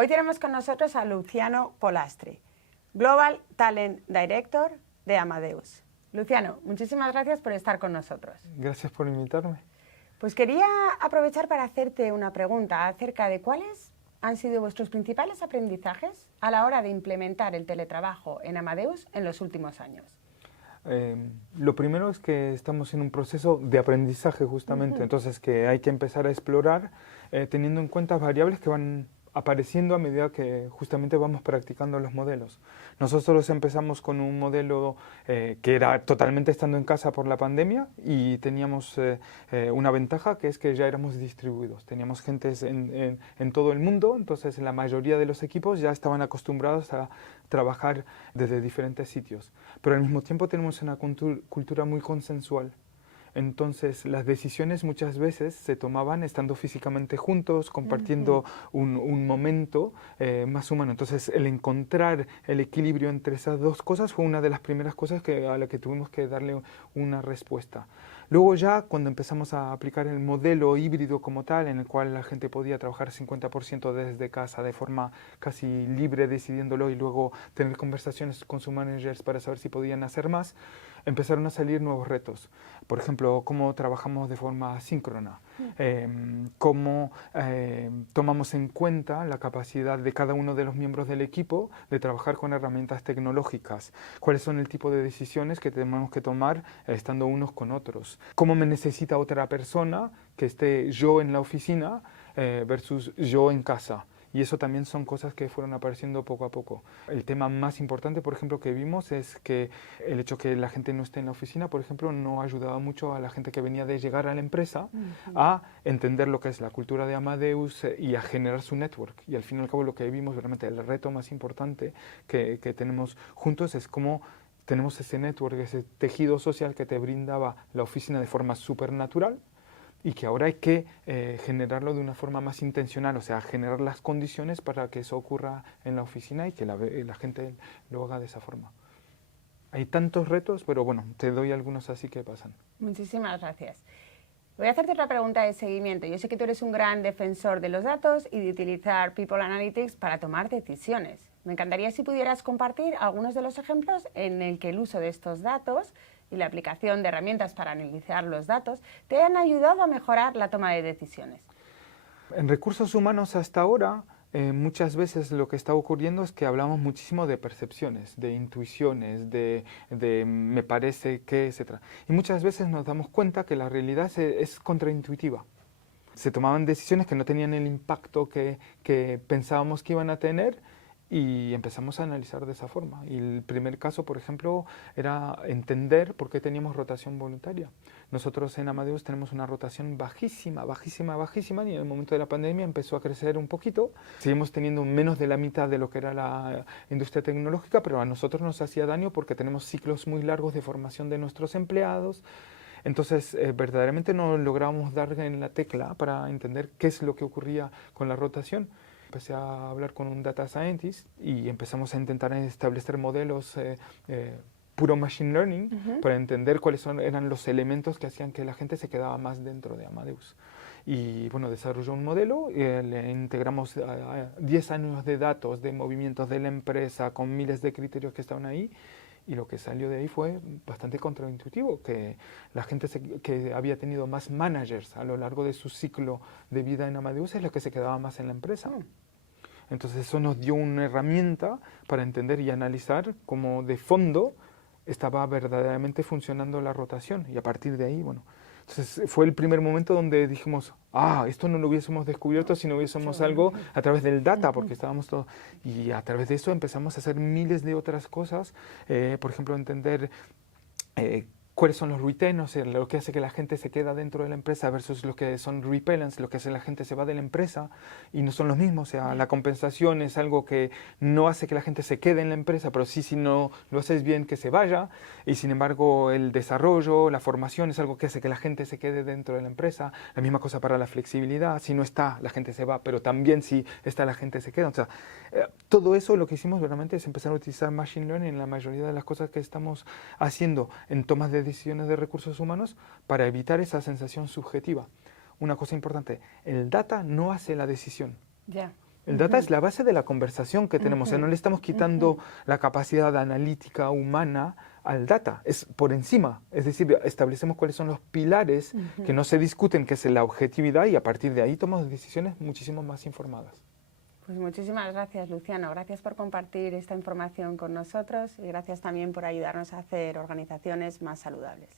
Hoy tenemos con nosotros a Luciano Polastri, Global Talent Director de Amadeus. Luciano, muchísimas gracias por estar con nosotros. Gracias por invitarme. Pues quería aprovechar para hacerte una pregunta acerca de cuáles han sido vuestros principales aprendizajes a la hora de implementar el teletrabajo en Amadeus en los últimos años. Lo primero es que estamos en un proceso de aprendizaje justamente, entonces que hay que empezar a explorar teniendo en cuenta variables que van apareciendo a medida que justamente vamos practicando los modelos. Nosotros empezamos con un modelo que era totalmente estando en casa por la pandemia y teníamos una ventaja que es que ya éramos distribuidos. Teníamos gente en todo el mundo, entonces la mayoría de los equipos ya estaban acostumbrados a trabajar desde diferentes sitios. Pero al mismo tiempo tenemos una cultura muy consensual. Entonces las decisiones muchas veces se tomaban estando físicamente juntos, compartiendo un momento más humano. Entonces el encontrar el equilibrio entre esas dos cosas fue una de las primeras cosas a la que tuvimos que darle una respuesta. Luego ya cuando empezamos a aplicar el modelo híbrido como tal, en el cual la gente podía trabajar 50% desde casa de forma casi libre decidiéndolo y luego tener conversaciones con sus managers para saber si podían hacer más, empezaron a salir nuevos retos. Por ejemplo, cómo trabajamos de forma asíncrona, cómo tomamos en cuenta la capacidad de cada uno de los miembros del equipo de trabajar con herramientas tecnológicas, cuáles son el tipo de decisiones que tenemos que tomar estando unos con otros, cómo me necesita otra persona que esté yo en la oficina versus yo en casa. Y eso también son cosas que fueron apareciendo poco a poco. El tema más importante, por ejemplo, que vimos es que el hecho que la gente no esté en la oficina, por ejemplo, no ayudaba mucho a la gente que venía de llegar a la empresa a entender lo que es la cultura de Amadeus y a generar su network. Y al fin y al cabo lo que vimos, realmente el reto más importante que tenemos juntos es cómo tenemos ese network, ese tejido social que te brindaba la oficina de forma súper natural, y que ahora hay que generarlo de una forma más intencional, o sea, generar las condiciones para que eso ocurra en la oficina y que la gente lo haga de esa forma. Hay tantos retos, pero bueno, te doy algunos así que pasan. Muchísimas gracias. Voy a hacerte otra pregunta de seguimiento. Yo sé que tú eres un gran defensor de los datos y de utilizar People Analytics para tomar decisiones. Me encantaría si pudieras compartir algunos de los ejemplos en el que el uso de estos datos y la aplicación de herramientas para analizar los datos te han ayudado a mejorar la toma de decisiones. En recursos humanos hasta ahora, muchas veces lo que está ocurriendo es que hablamos muchísimo de percepciones, de intuiciones, de me parece que, etc. Y muchas veces nos damos cuenta que la realidad es contraintuitiva. Se tomaban decisiones que no tenían el impacto que pensábamos que iban a tener, y empezamos a analizar de esa forma. Y el primer caso, por ejemplo, era entender por qué teníamos rotación voluntaria. Nosotros en Amadeus tenemos una rotación bajísima, bajísima, bajísima, y en el momento de la pandemia empezó a crecer un poquito. Seguimos teniendo menos de la mitad de lo que era la industria tecnológica, pero a nosotros nos hacía daño porque tenemos ciclos muy largos de formación de nuestros empleados. Entonces, verdaderamente no lográbamos dar en la tecla para entender qué es lo que ocurría con la rotación. Empecé a hablar con un data scientist y empezamos a intentar establecer modelos puro machine learning para entender cuáles eran los elementos que hacían que la gente se quedaba más dentro de Amadeus. Y bueno, desarrolló un modelo, le integramos 10 años de datos de movimientos de la empresa con miles de criterios que estaban ahí. Y lo que salió de ahí fue bastante contraintuitivo, que la gente que había tenido más managers a lo largo de su ciclo de vida en Amadeus es la que se quedaba más en la empresa. Entonces eso nos dio una herramienta para entender y analizar cómo de fondo estaba verdaderamente funcionando la rotación. Y a partir de ahí, bueno, entonces fue el primer momento donde dijimos, esto no lo hubiésemos descubierto si no hubiésemos algo a través del data, porque estábamos todos... Y a través de eso empezamos a hacer miles de otras cosas, por ejemplo, entender cuáles son los retainers, o sea, lo que hace que la gente se queda dentro de la empresa versus lo que son repellents, lo que hace que la gente se va de la empresa y no son los mismos. O sea, la compensación es algo que no hace que la gente se quede en la empresa, pero sí, si no lo haces bien, que se vaya. Y sin embargo, el desarrollo, la formación es algo que hace que la gente se quede dentro de la empresa. La misma cosa para la flexibilidad. Si no está, la gente se va, pero también si está, la gente se queda. O sea, todo eso lo que hicimos realmente es empezar a utilizar Machine Learning en la mayoría de las cosas que estamos haciendo en tomas de decisiones de recursos humanos para evitar esa sensación subjetiva. Una cosa importante, el data no hace la decisión. Yeah. El data es la base de la conversación que tenemos. O sea, no le estamos quitando la capacidad analítica humana al data. Es por encima. Es decir, establecemos cuáles son los pilares que no se discuten, que es la objetividad, y a partir de ahí tomamos decisiones muchísimo más informadas. Pues muchísimas gracias, Luciano. Gracias por compartir esta información con nosotros y gracias también por ayudarnos a hacer organizaciones más saludables.